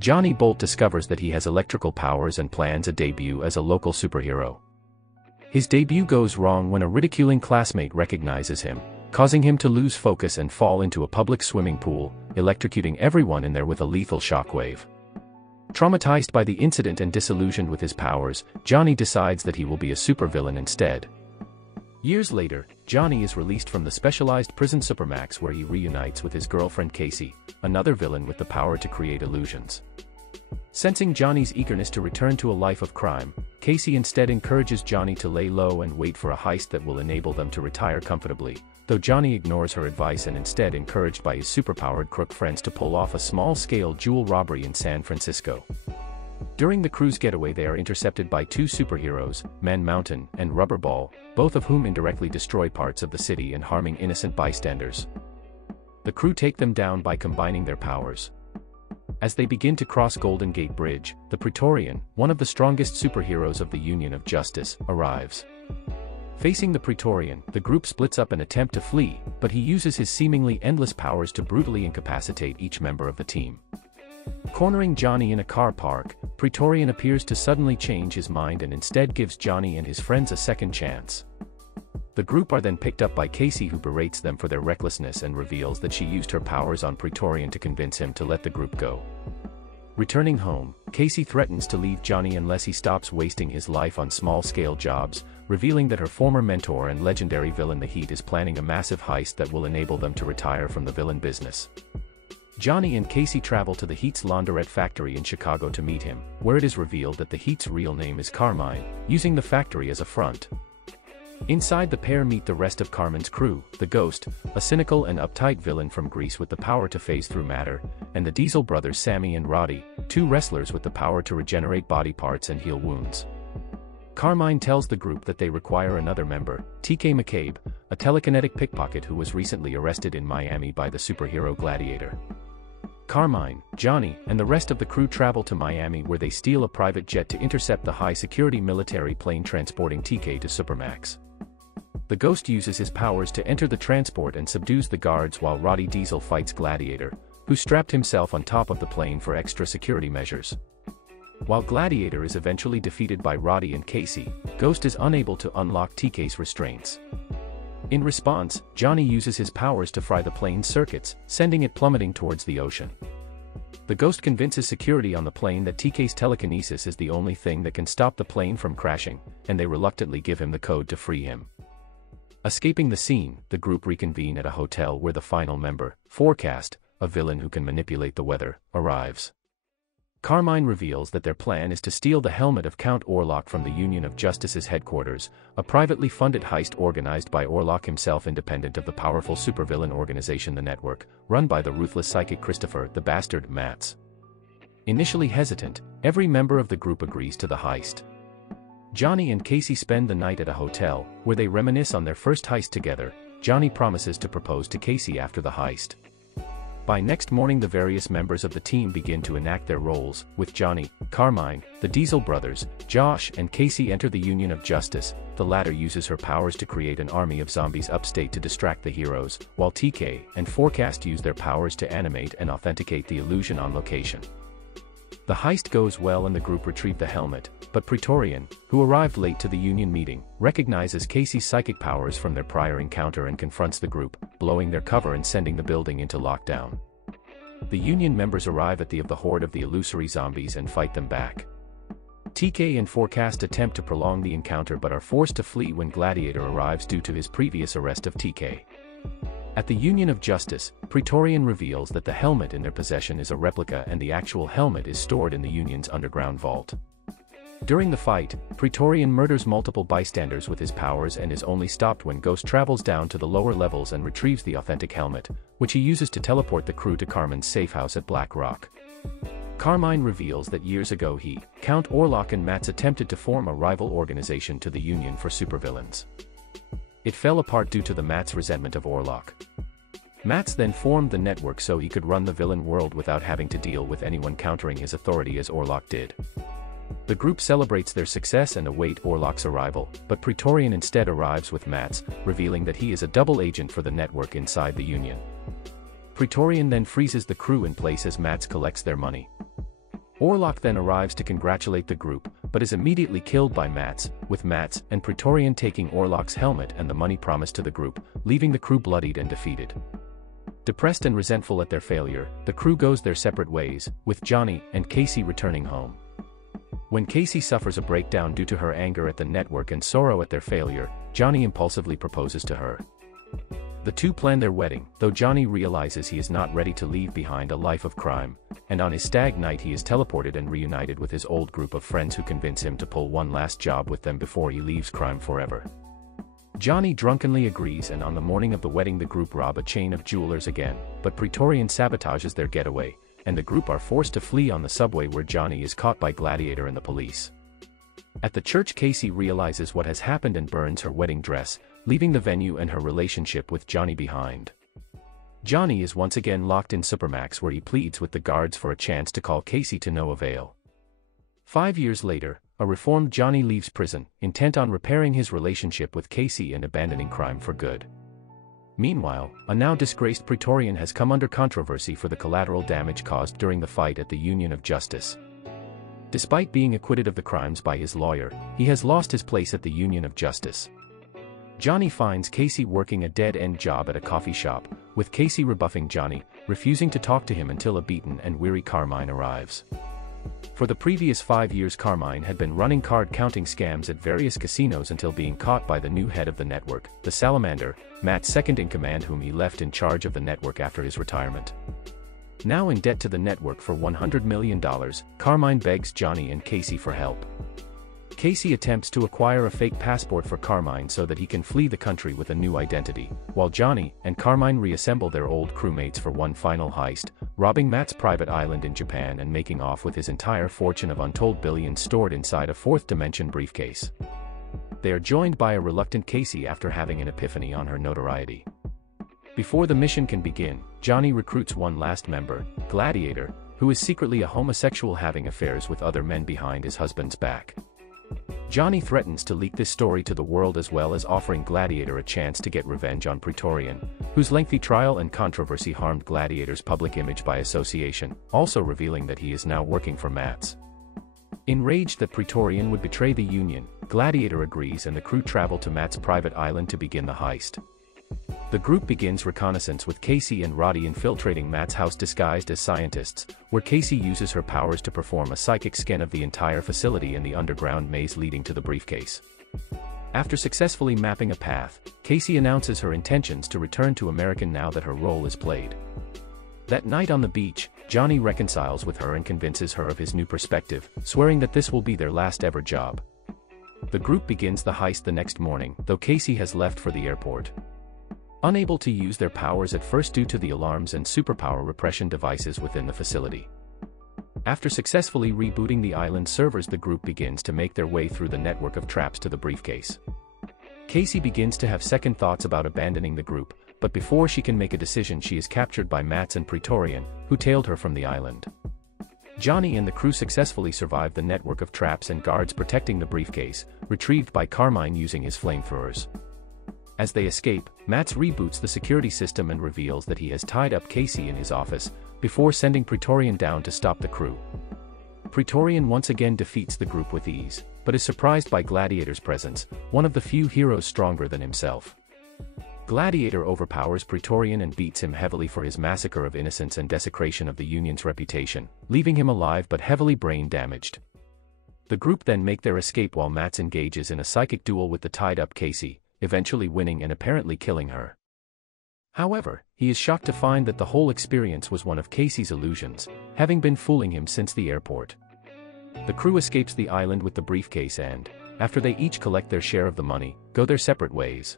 Johnny Bolt discovers that he has electrical powers and plans a debut as a local superhero. His debut goes wrong when a ridiculing classmate recognizes him, causing him to lose focus and fall into a public swimming pool, electrocuting everyone in there with a lethal shockwave. Traumatized by the incident and disillusioned with his powers, Johnny decides that he will be a supervillain instead. Years later, Johnny is released from the specialized prison Supermax, where he reunites with his girlfriend Casey, another villain with the power to create illusions. Sensing Johnny's eagerness to return to a life of crime, Casey instead encourages Johnny to lay low and wait for a heist that will enable them to retire comfortably, though Johnny ignores her advice and instead encouraged by his superpowered crook friends to pull off a small-scale jewel robbery in San Francisco. During the cruise getaway, they are intercepted by two superheroes, Man Mountain and Rubber Ball, both of whom indirectly destroy parts of the city and harming innocent bystanders. The crew take them down by combining their powers. As they begin to cross Golden Gate Bridge, the Praetorian, one of the strongest superheroes of the Union of Justice, arrives. Facing the Praetorian, the group splits up and attempt to flee, but he uses his seemingly endless powers to brutally incapacitate each member of the team. Cornering Johnny in a car park, Praetorian appears to suddenly change his mind and instead gives Johnny and his friends a second chance. The group are then picked up by Casey, who berates them for their recklessness and reveals that she used her powers on Praetorian to convince him to let the group go. Returning home, Casey threatens to leave Johnny unless he stops wasting his life on small-scale jobs, revealing that her former mentor and legendary villain the Heat is planning a massive heist that will enable them to retire from the villain business. Johnny and Casey travel to the Heat's laundrette factory in Chicago to meet him, where it is revealed that the Heat's real name is Carmine, using the factory as a front. Inside, the pair meet the rest of Carmine's crew, the Ghost, a cynical and uptight villain from Greece with the power to phase through matter, and the Diesel brothers Sammy and Roddy, two wrestlers with the power to regenerate body parts and heal wounds. Carmine tells the group that they require another member, TK McCabe, a telekinetic pickpocket who was recently arrested in Miami by the superhero Gladiator. Carmine, Johnny, and the rest of the crew travel to Miami, where they steal a private jet to intercept the high-security military plane transporting TK to Supermax. The Ghost uses his powers to enter the transport and subdues the guards, while Roddy Diesel fights Gladiator, who strapped himself on top of the plane for extra security measures. While Gladiator is eventually defeated by Roddy and Casey, Ghost is unable to unlock TK's restraints. In response, Johnny uses his powers to fry the plane's circuits, sending it plummeting towards the ocean. The Ghost convinces security on the plane that TK's telekinesis is the only thing that can stop the plane from crashing, and they reluctantly give him the code to free him. Escaping the scene, the group reconvene at a hotel where the final member, Forecast, a villain who can manipulate the weather, arrives. Carmine reveals that their plan is to steal the helmet of Count Orlok from the Union of Justice's headquarters, a privately funded heist organized by Orlok himself, independent of the powerful supervillain organization The Network, run by the ruthless psychic Christopher the Bastard Matz. Initially hesitant, every member of the group agrees to the heist. Johnny and Casey spend the night at a hotel, where they reminisce on their first heist together. Johnny promises to propose to Casey after the heist. By next morning, the various members of the team begin to enact their roles, with Johnny, Carmine, the Diesel brothers, Josh, and Casey enter the Union of Justice. The latter uses her powers to create an army of zombies upstate to distract the heroes, while TK and Forecast use their powers to animate and authenticate the illusion on location. The heist goes well and the group retrieve the helmet, but Praetorian, who arrived late to the Union meeting, recognizes Casey's psychic powers from their prior encounter and confronts the group, blowing their cover and sending the building into lockdown. The Union members arrive at the horde of the illusory zombies and fight them back. TK and Forecast attempt to prolong the encounter but are forced to flee when Gladiator arrives due to his previous arrest of TK. At the Union of Justice, Praetorian reveals that the helmet in their possession is a replica and the actual helmet is stored in the Union's underground vault. During the fight, Praetorian murders multiple bystanders with his powers and is only stopped when Ghost travels down to the lower levels and retrieves the authentic helmet, which he uses to teleport the crew to Carmine's safe house at Black Rock. Carmine reveals that years ago he, Count Orlok, and Matz attempted to form a rival organization to the Union for supervillains. It fell apart due to the Matz resentment of Orlok. Matz then formed the Network so he could run the villain world without having to deal with anyone countering his authority as Orlok did. The group celebrates their success and await Orlok's arrival, but Praetorian instead arrives with Matz, revealing that he is a double agent for the Network inside the Union. Praetorian then freezes the crew in place as Matz collects their money. Orlok then arrives to congratulate the group, but is immediately killed by Mats, with Mats and Praetorian taking Orlok's helmet and the money promised to the group, leaving the crew bloodied and defeated. Depressed and resentful at their failure, the crew goes their separate ways, with Johnny and Casey returning home. When Casey suffers a breakdown due to her anger at the network and sorrow at their failure, Johnny impulsively proposes to her. The two plan their wedding, though Johnny realizes he is not ready to leave behind a life of crime, and on his stag night he is teleported and reunited with his old group of friends who convince him to pull one last job with them before he leaves crime forever. Johnny drunkenly agrees, and on the morning of the wedding the group rob a chain of jewelers again, but Praetorian sabotages their getaway, and the group are forced to flee on the subway where Johnny is caught by Gladiator and the police. At the church Casey realizes what has happened and burns her wedding dress, leaving the venue and her relationship with Johnny behind. Johnny is once again locked in Supermax where he pleads with the guards for a chance to call Casey to no avail. 5 years later, a reformed Johnny leaves prison, intent on repairing his relationship with Casey and abandoning crime for good. Meanwhile, a now disgraced Praetorian has come under controversy for the collateral damage caused during the fight at the Union of Justice. Despite being acquitted of the crimes by his lawyer, he has lost his place at the Union of Justice. Johnny finds Casey working a dead-end job at a coffee shop, with Casey rebuffing Johnny, refusing to talk to him until a beaten and weary Carmine arrives. For the previous 5 years Carmine had been running card-counting scams at various casinos until being caught by the new head of the network, the Salamander, Matt's second-in-command, whom he left in charge of the network after his retirement. Now in debt to the network for $100 million, Carmine begs Johnny and Casey for help. Casey attempts to acquire a fake passport for Carmine so that he can flee the country with a new identity, while Johnny and Carmine reassemble their old crewmates for one final heist, robbing Matt's private island in Japan and making off with his entire fortune of untold billions stored inside a fourth-dimension briefcase. They are joined by a reluctant Casey after having an epiphany on her notoriety. Before the mission can begin, Johnny recruits one last member, Gladiator, who is secretly a homosexual having affairs with other men behind his husband's back. Johnny threatens to leak this story to the world, as well as offering Gladiator a chance to get revenge on Praetorian, whose lengthy trial and controversy harmed Gladiator's public image by association, also revealing that he is now working for Mats. Enraged that Praetorian would betray the Union, Gladiator agrees and the crew travel to Matt's private island to begin the heist. The group begins reconnaissance with Casey and Roddy infiltrating Matt's house disguised as scientists, where Casey uses her powers to perform a psychic scan of the entire facility and the underground maze leading to the briefcase. After successfully mapping a path, Casey announces her intentions to return to America now that her role is played. That night on the beach, Johnny reconciles with her and convinces her of his new perspective, swearing that this will be their last ever job. The group begins the heist the next morning, though Casey has left for the airport. Unable to use their powers at first due to the alarms and superpower repression devices within the facility. After successfully rebooting the island servers, the group begins to make their way through the network of traps to the briefcase. Casey begins to have second thoughts about abandoning the group, but before she can make a decision she is captured by Mats and Praetorian, who tailed her from the island. Johnny and the crew successfully survive the network of traps and guards protecting the briefcase, retrieved by Carmine using his flamethrowers. As they escape, Mats reboots the security system and reveals that he has tied up Casey in his office, before sending Praetorian down to stop the crew. Praetorian once again defeats the group with ease, but is surprised by Gladiator's presence, one of the few heroes stronger than himself. Gladiator overpowers Praetorian and beats him heavily for his massacre of innocents and desecration of the Union's reputation, leaving him alive but heavily brain damaged. The group then make their escape while Mats engages in a psychic duel with the tied-up Casey, eventually winning and apparently killing her. However, he is shocked to find that the whole experience was one of Casey's illusions, having been fooling him since the airport. The crew escapes the island with the briefcase and, after they each collect their share of the money, go their separate ways.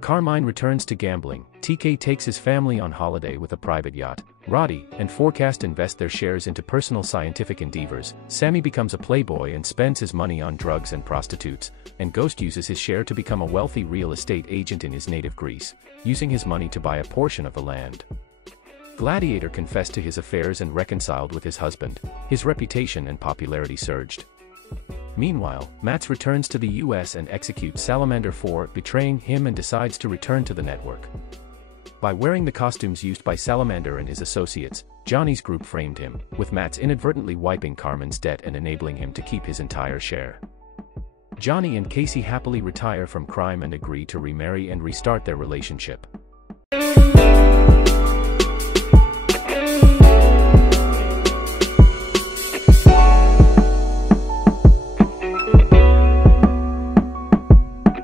Carmine returns to gambling, TK takes his family on holiday with a private yacht, Roddy and Forecast invest their shares into personal scientific endeavors, Sammy becomes a playboy and spends his money on drugs and prostitutes, and Ghost uses his share to become a wealthy real estate agent in his native Greece, using his money to buy a portion of the land. Gladiator confessed to his affairs and reconciled with his husband, his reputation and popularity surged. Meanwhile, Mats returns to the US and executes Salamander for betraying him and decides to return to the network. By wearing the costumes used by Salamander and his associates, Johnny's group framed him, with Matt's inadvertently wiping Carmen's debt and enabling him to keep his entire share. Johnny and Casey happily retire from crime and agree to remarry and restart their relationship.